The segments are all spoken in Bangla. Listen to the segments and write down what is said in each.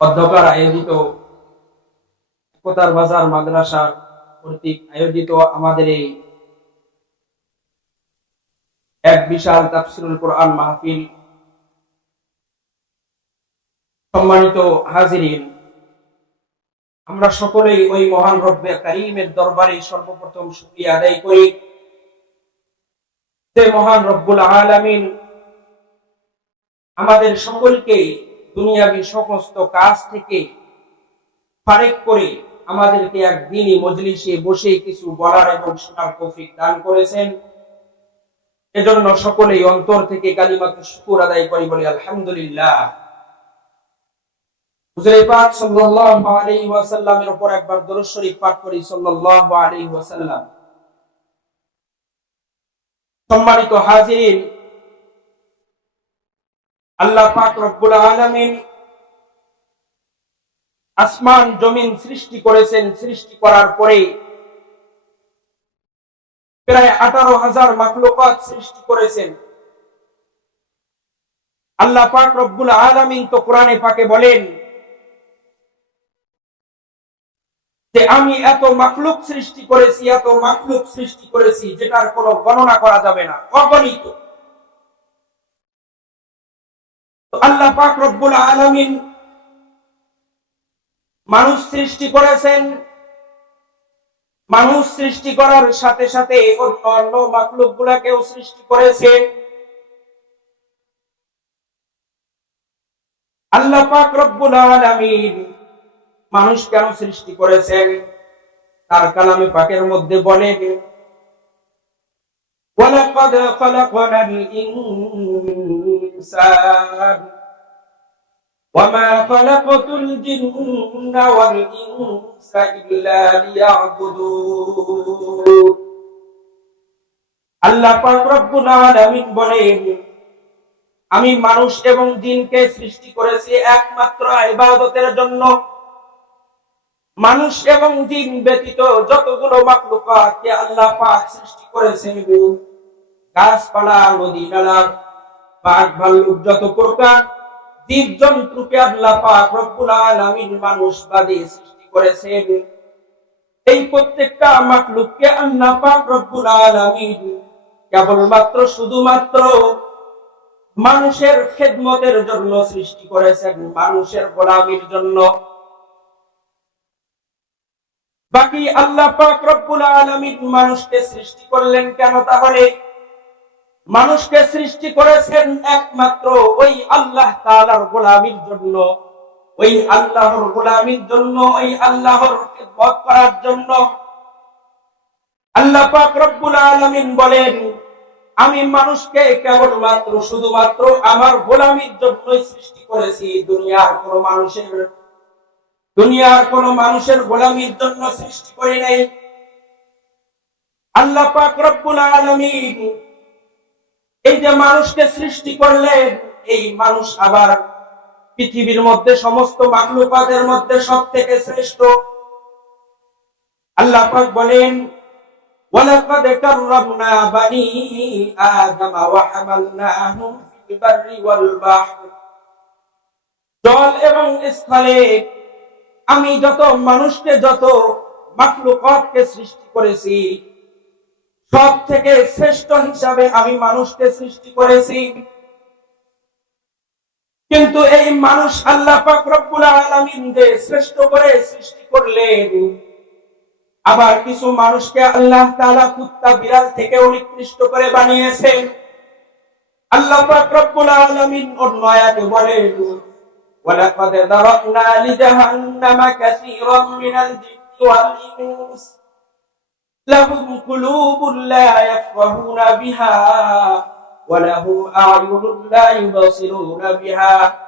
অধ্যকার আয়োজিত একতার বাজার মাদ্রাসা কর্তৃক আয়োজিত আমাদের এই এক বিশাল তাফসিরুল কোরআন মাহফিল সম্মানিত হাজিরিন, আমরা সকলেই ওই মহান রব্বে কারিমের দরবারে সর্বপ্রথম শুকরিয়া আদায় করি। যে মহান রব্বুল আলামিন আমাদের সকলকে দুনিয়াবি সমস্ত কাজ থেকে ফারেক করে আমাদেরকে একদিনই মজলিসে বসে কিছু বলার এবং শোনার তৌফিক দান করেছেন। এজন্য সকলেই অন্তর থেকে কালিমাকে শুকুর আদায় করি বলি, আলহামদুলিল্লাহ। সম্মানিত হাজিরিন আল্লাহ পাক রব্বুল আলামিন আসমান, জমিন সৃষ্টি করেছেন। সৃষ্টি করার পরে প্রায় আঠারো হাজার মাখলুকাত সৃষ্টি করেছেন। আল্লাহ পাক রব্বুল আলামিন তো কোরআনে পাকে বলেন যে, আমি এত মাখলুক সৃষ্টি করেছি, এত মাখলুক সৃষ্টি করেছি, যেটার কোনো গণনা করা যাবে না। অগণিত। আল্লাহ পাক রব্বুল আলামিন মানুষ সৃষ্টি করেছেন। মানুষ সৃষ্টি করার সাথে সাথে অন্য মাকলুক গুলাকেও সৃষ্টি করেছেন আল্লাহ পাক রব্বুল আলামিন মানুষ কেন সৃষ্টি করেছেন। তার কালামে পাকের মধ্যে বলেন وَلَقَدْ خَلَقْنَا الْإِنسَانَ وما خلقت الجن والإنس إلا ليعبدون আল্লাহ পাক রব্বুল আলামিন বলেন আমি মানুষ এবং জিনকে সৃষ্টি করেছি একমাত্র ইবাদতের জন্য মানুষ এবং জিন ব্যতীত যতগুলো মাখলুকাতকে আল্লাহ পাক সৃষ্টি করেছেন গাছপালা, নদী, নালা, বাঘ, ভাল্লুক যত প্রকার জীব জন্তুকে আল্লাহ পাক রব্বুল আলামিন মানুষ বাদে সৃষ্টি করেছেন। এই প্রত্যেকটা মাখলুককে আল্লাহ পাক রব্বুল আলামিন কেবলমাত্র, শুধুমাত্র মানুষের খেদমতের জন্য সৃষ্টি করেছেন, মানুষের গোলামির জন্য। বাকি আল্লাহ পাক রব্বুল আলামিন মানুষকে সৃষ্টি করলেন কেন তাহলে? মানুষকে সৃষ্টি করেছেন একমাত্র ওই আল্লাহ তাআলার গোলামির জন্য। ওই আল্লাহর গোলামির জন্য, ওই আল্লাহর খেদমত করার জন্য। আল্লাহ পাক রব্বুল আলামিন বলেন, আমি মানুষকে কেবলমাত্র, শুধুমাত্র আমার গোলামির জন্যই সৃষ্টি করেছি, দুনিয়ার কোন মানুষের দুনিয়ার কোন মানুষের গোলামির জন্য সৃষ্টি করে নাই। আল্লাহ পাক রব্বুল আলামিন এই যে মানুষকে সৃষ্টি করলেন, এই মানুষ আবার পৃথিবীর মধ্যে সমস্ত মাকলুকাতের মধ্যে সব থেকে শ্রেষ্ঠ। আল্লাহ পাক বলেন, ওয়ালাকাদ কাররামনা বানি আদম ওয়া হামালনাহুম ফিল বাহরি ওয়াল বাহর। জল এবং স্থলে আমি যত মানুষকে, যত মাখলুকাতকে সৃষ্টি করেছি সব থেকে শ্রেষ্ঠ হিসাবে আমি মানুষকে সৃষ্টি করেছি। কিন্তু এই মানুষ আল্লাহ শ্রেষ্ঠ করে সৃষ্টি করলেন, আবার কিছু মানুষকে আল্লাহ কুত্তা বিড়াল থেকে নিকৃষ্ট করে বানিয়েছেন। আল্লাহ পাক রব্বুল আলামিন অন্য বলেন ولقد ذرأنا لجهنم كثيرا من الجن والإنس لهم قلوب لا يفقهون بها ولهم أعين لا يبصرون بها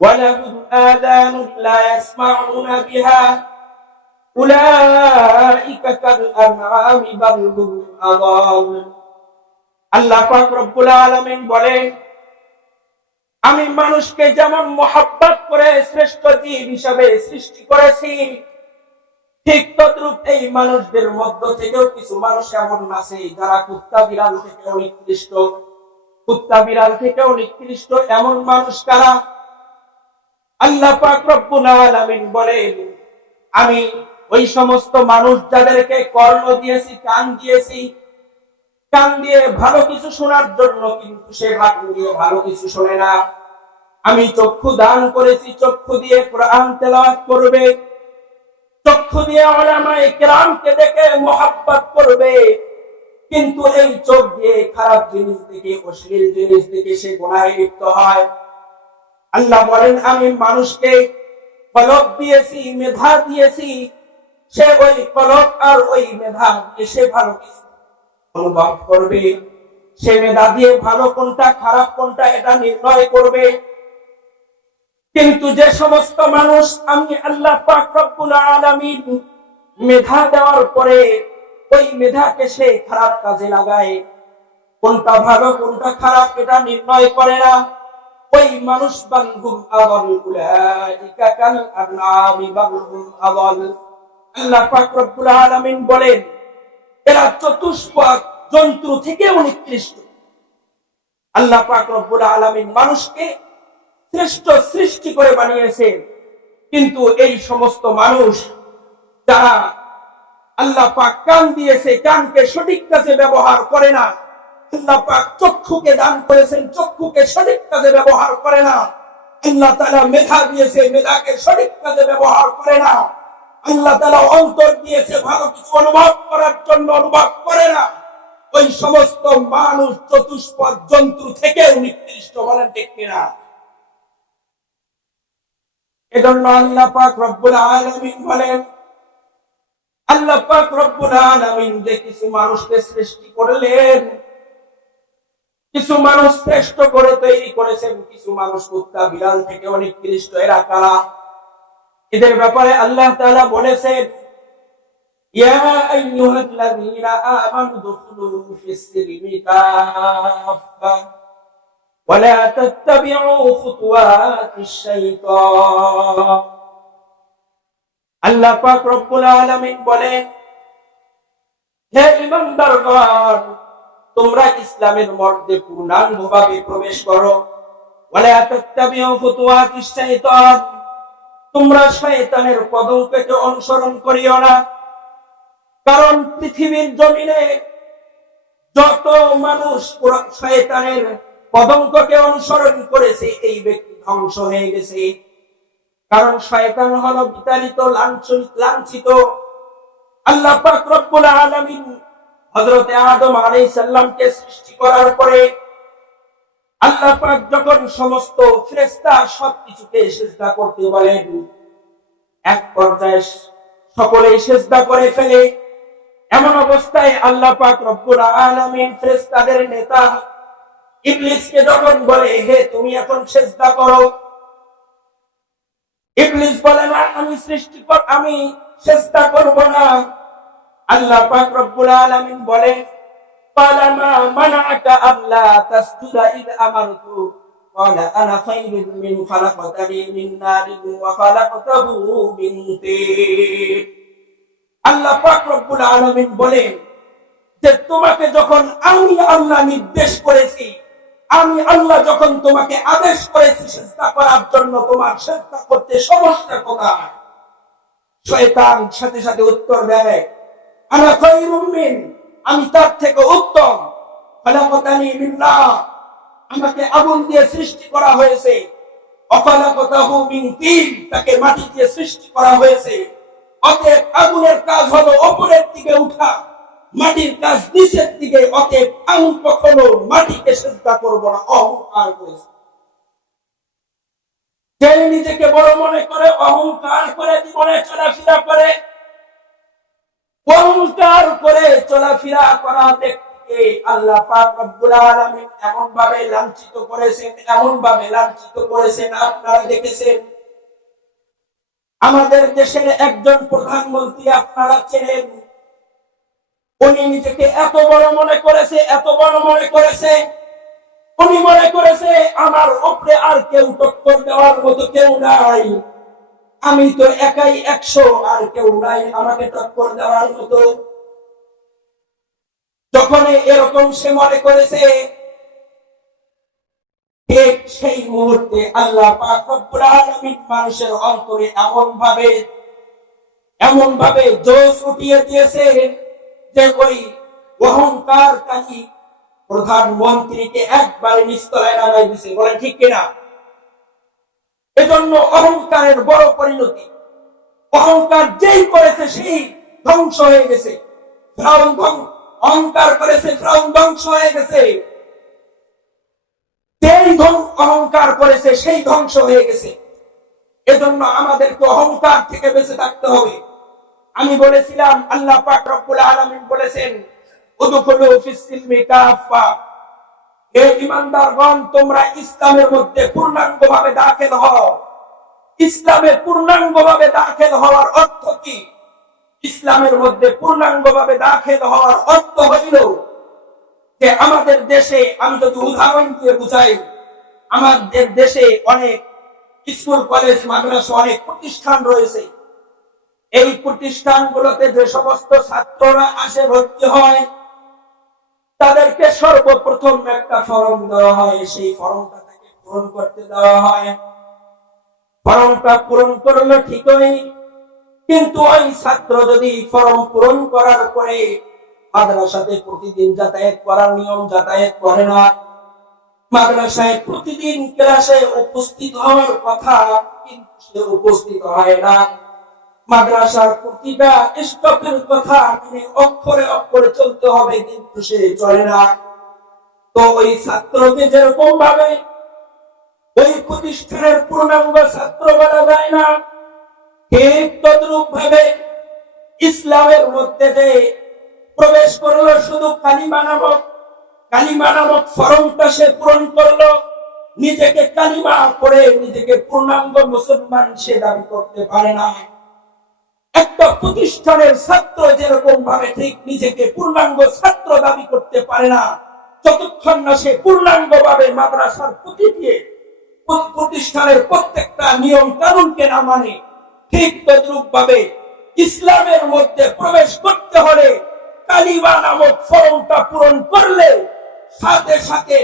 ولهم آذان لا يسمعون بها أولئك كالأنعام بل هم أضل আল্লাহ পাক রব্বুল আলামিন বলেন আমি মানুষকে যেমন মোহাব্বত করে শ্রেষ্ঠ জীব হিসাবে সৃষ্টি করেছি, ঠিক তদ্রুপ এই মানুষদের মধ্য থেকেও কিছু মানুষ এমন আছে যারা কুত্তা বিড়াল থেকে নিকৃষ্ট। কুত্তা বিড়াল থেকেও নিকৃষ্ট এমন মানুষ কারা? আল্লাহ পাক রব্বুল আলামিন বলেন, আমি ওই সমস্ত মানুষ যাদেরকে কর্ণ দিয়েছি, কান দিয়েছি কান দিয়ে ভালো কিছু শোনার জন্য কিন্তু সে ভাগ দিয়ে ভালো কিছু শোনে না। আমি চক্ষু দান করেছি, চক্ষু দিয়ে কোরআন তেলাওয়াত করবে। চক্ষু দিয়ে ওলামায়ে কেরামকে দেখে মোহাব্বত করবে। কিন্তু এই চোখ দিয়ে খারাপ জিনিস থেকে অশ্লীল জিনিস থেকে সে গুনাহে লিপ্ত হয়। আল্লাহ বলেন, আমি মানুষকে কলব দিয়েছি, মেধা দিয়েছি। সে ওই কলব আর ওই মেধা দিয়ে সে ভালো কিছু অনুভব করবে। সে মেধা দিয়ে ভালো কোনটা, খারাপ কোনটা, এটা নির্ণয় করবে। কিন্তু যে সমস্ত মানুষ, আমি আল্লাহ মেধা দেওয়ার পরে ওই মেধাকে সে খারাপ কাজে লাগায়। কোনটা ভালো, কোনটা খারাপ, এটা নির্ণয় করে না। ওই মানুষ আনআমি বানহুম আদল। আল্লাহ পাক রব্বুল আলামিন বলেন এরা চতুষ্পদ জন্তু থেকে নিকৃষ্ট। আল্লাহ পাক রব্বুল আলামিন মানুষকে শ্রেষ্ঠ সৃষ্টি করে বানিয়েছেন। কিন্তু এই সমস্ত মানুষ যারা আল্লাহ পাক কান দিয়েছে, কানকে সঠিক কাজে ব্যবহার করে না, আল্লাহ পাক চক্ষুকে দান করেছেন, চক্ষুকে সঠিক কাজে ব্যবহার করে না, আল্লাহ তাআলা মেধা দিয়েছে, মেধাকে সঠিক কাজে ব্যবহার করে না। আল্লাহ তাআলা অন্তর দিয়েছে ভালো কিছু অনুভব করার জন্য অনুভব করে না। ওই সমস্ত মানুষ চতুষ্পদ জন্তু থেকে নিকৃষ্ট বলেন ঠিক কিনা? এজন্য আল্লাহ পাক রব্বুল আলামিন বলেন, আল্লাহ পাক রব্বুল আলামিন যে কিছু মানুষকে সৃষ্টি করলেন, কিছু মানুষ শ্রেষ্ঠ করে তৈরি করেছেন, কিছু মানুষ কুত্তা, বিড়াল থেকে অনেক কৃষ্ট এরা কারা? এদের ব্যাপারে আল্লাহ তাআলা বলেছেন ইয়া আইয়ুহাল্লাযীনা আমানু দুখুলু ফিস সিলমি কাফা ولا تتبعوا خطوات الشيطان আল্লাহ পাক রব্বুল আলামিন বলেন হে ইমানদারগণ তোমরা ইসলামের মধ্যে পূর্ণাঙ্গভাবে প্রবেশ করো ওয়ালা তাত্তাবিউ খুতুওয়াতিশ শাইতান তোমরা শয়তানের পদঙ্ককে অনুসরণ করিও না। কারণ পৃথিবীর জমিনে যত মানুষ শয়তানের পদঙ্ককে অনুসরণ করেছে, এই ব্যক্তি ধ্বংস হয়ে গেছে। কারণ শয়তান হল বিতাড়িত লাঞ্ছিত। আল্লাহ পাক রব্বুল আলামিন হযরতে আদম আলাইহিস সালামকে সৃষ্টি করার পরে আল্লাহ পাক যখন সমস্ত ফেরেশতা সবকিছুকে সিজদা করতে বলেন, এক পর্যায়ে সকলেই সিজদা করে ফেলে। এমন অবস্থায় আল্লাহ পাক রব্বুল আলামিন ফেরেশতাদের নেতা ইবলিসকে যখন বলে, হে, তুমি এখন সেজদা করো? ইবলিস বলে, না, আমি সৃষ্টি কর, আমি চেষ্টা করব না। আল্লাহ পাক রব্বুল আলামিন বলে قال ما منعك ألا تسجد إذ أمرت قال أنا خير من خلقتني من نار وخلقته من طين আল্লাহ পাক রব্বুল আলামিন বলেন যে তোমাকে যখন আমি আল্লাহ নির্দেশ করেছি আমি আল্লাহ যখন তোমাকে আদেশ করেছি চেষ্টা করার জন্য তোমার চেষ্টা করতে সমস্যা কোথায় শয়তান সাথে সাথে উত্তর দেয় আনা খায়রুম মিন আমি তার থেকে উত্তম। আমাকে আগুন দিয়ে সৃষ্টি করা হয়েছে। তাকে মাটি দিয়ে সৃষ্টি করা হয়েছে। অতএব আগুনের কাজ হলো উপরের দিকে উঠা। মাটির কাজ নিচের দিকে। অতএব আমি কখনো মাটিকে চেষ্টা করব না, অহংকার করেছে নিজেকে বড় মনে করে, অহংকার করে, জীবনে চলাফেরা করে অহংকার করে চলাফেরা করা ব্যক্তিকে আল্লাহ পাক রব্বুল আলামিন এমন ভাবে লাঞ্ছিত করেছেন এমন ভাবে লাঞ্ছিত করেছেন। আপনারা দেখেছেন, আমাদের দেশের একজন প্রধানমন্ত্রী আপনারা চেনেন। উনি নিজেকে এত বড় মনে করেছে, এত বড় মনে করেছে। উনি মনে করেছে, আমার উপরে আর কেউ টক্কর দেওয়ার মতো কেউ নাই। আমি তো একাই একশো, আর কেউ নাই আমাকে টক্কর দেওয়ার মতো। যখন এরকম সে মনে করেছে সেই মুহূর্তে আল্লাহ মানুষের অন্তরে এমন ভাবে এমন ভাবে জোশ উঠিয়ে দিয়েছে যে ওই অহংকার অহংকারকারী প্রধানমন্ত্রীকে একবারে নিস্তলায় নামাই দিছে বলেন ঠিক কিনা? এজন্য অহংকারের বড় পরিণতি। অহংকার যেই করেছে সেই ধ্বংস হয়ে গেছে। অহংকার করেছে ধ্বংস হয়ে গেছে। যেই অহংকার করেছে সেই ধ্বংস হয়ে গেছে। এজন্য আমাদেরকে অহংকার থেকে বেঁচে থাকতে হবে। আমি বলেছিলাম, আল্লাহ পাক রব্বুল আলামিন বলেছেন, উদখুলু ফিস সিলমি ইমানদারগণ তোমরা ইসলামের মধ্যে পূর্ণাঙ্গভাবে দাখিল হও। ইসলামে পূর্ণাঙ্গভাবে দাখিল হওয়ার অর্থ কি? ইসলামের মধ্যে পূর্ণাঙ্গভাবে দাখিল হওয়ার অর্থ হইল যে আমাদের দেশে, আমি যদি উদাহরণ দিয়ে বুঝাই, আমাদের দেশে অনেক স্কুল, কলেজ, মাদ্রাসা, অনেক প্রতিষ্ঠান রয়েছে। এই প্রতিষ্ঠানগুলোতে যে সমস্ত ছাত্ররা আসে, ভর্তি হয় তাদেরকে সর্বপ্রথম একটা ফর্ম দেওয়া হয়, সেই ফর্মটা তাকে পূরণ করতে দেওয়া হয়। ফর্মটা পূরণ করলে ঠিকই, কিন্তু ওই ছাত্র যদি ফর্ম পূরণ করার পরে মাদ্রাসাতে প্রতিদিন যাতায়াত করার নিয়ম যাতায়াত করে না, মাদ্রাসায় প্রতিদিন ক্লাসে উপস্থিত হওয়ার কথা কিন্তু সে উপস্থিত হয় না। মাদ্রাসার প্রতিটা স্টপের কথা মেনে অক্ষরে অক্ষরে চলতে হবে, কিন্তু সে চলে না। তো ওই ছাত্রকে যেরকম ভাবে ওই প্রতিষ্ঠানের পূর্ণাঙ্গ ছাত্র বলা যায় না, ঠিক তদ্রুপ ভাবে ইসলামের মধ্যে যে প্রবেশ করল, শুধু কালিমা নামক কালিমা নামক ফরমটা সে পূরণ করল, নিজেকে কালিমা করে নিজেকে পূর্ণাঙ্গ মুসলমান সে দাবি করতে পারে না। একটা প্রতিষ্ঠানের ছাত্র যেরকম ভাবে ঠিক নিজেকে পূর্ণাঙ্গ ছাত্র দাবি করতে পারে না, যতক্ষণ না সে পূর্ণাঙ্গ ভাবে মাদ্রাসার প্রতিটি প্র- প্রতিষ্ঠানের প্রত্যেকটা নিয়ম কানুনকে না মানে ঠিক তদ্রুপ ভাবে ইসলামের মধ্যে প্রবেশ করতে হলে কালিমা নামক ফর্মটা পূরণ করলে সাথে সাথে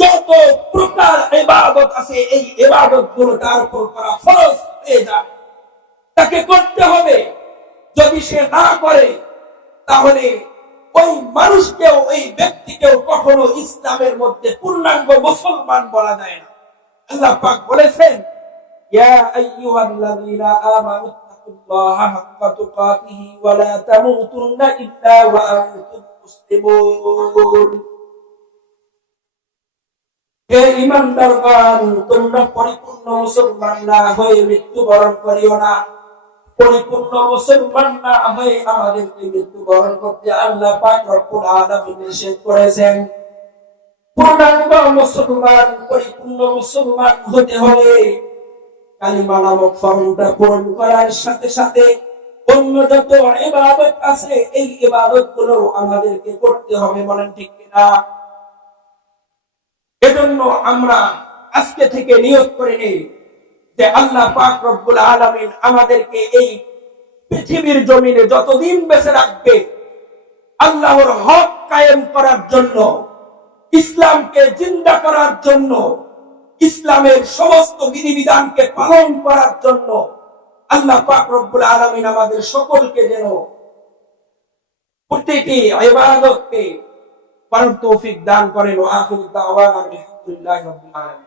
যত প্রকার ইবাদত আছে, এই ইবাদতগুলো তার উপর করা ফরজ হয়ে যায়। তাকে করতে হবে। যদি সে না করে, তাহলে ওই মানুষকেও ওই ব্যক্তিকেও কখনো ইসলামের মধ্যে পূর্ণাঙ্গ মুসলমান বলা যায় না। আল্লাহ পাক বলেছেন পরিপূর্ণ মুসলমান। না হয়ে মৃত্যুবরণ করিও না। পরিপূর্ণ মুসলমান না হয়ে আমাদেরকে করতে আল্লাহ পাক রব্বুল আলামিন নিষেধ করেছেন। পূর্ণাঙ্গ মুসলমান, পরিপূর্ণ মুসলমান হতে হলে কালিমা নামক ফর্মটা পূরণ করার সাথে সাথে অন্য যত ইবাদত আছে, এই ইবাদতগুলো আমাদেরকে করতে হবে, বলেন ঠিক কিনা? এজন্য আমরা আজকে থেকে নিয়োগ করে নেই। যে আল্লাহ পাক রব্বুল আলামিন আমাদেরকে এই পৃথিবীর জমিনে যতদিন বেঁচে রাখবে, আল্লাহর হক কায়েম করার জন্য, ইসলামকে জিন্দা করার জন্য, ইসলামের সমস্ত বিধিবিধানকে পালন করার জন্য আল্লাহ পাক রব্বুল আলামিন আমাদের সকলকে যেন প্রতিটি ইবাদতকে পালন তৌফিক দান করেন। ও আখির দাওয়ানা আলহামদুলিল্লাহি রাব্বিল আলামিন।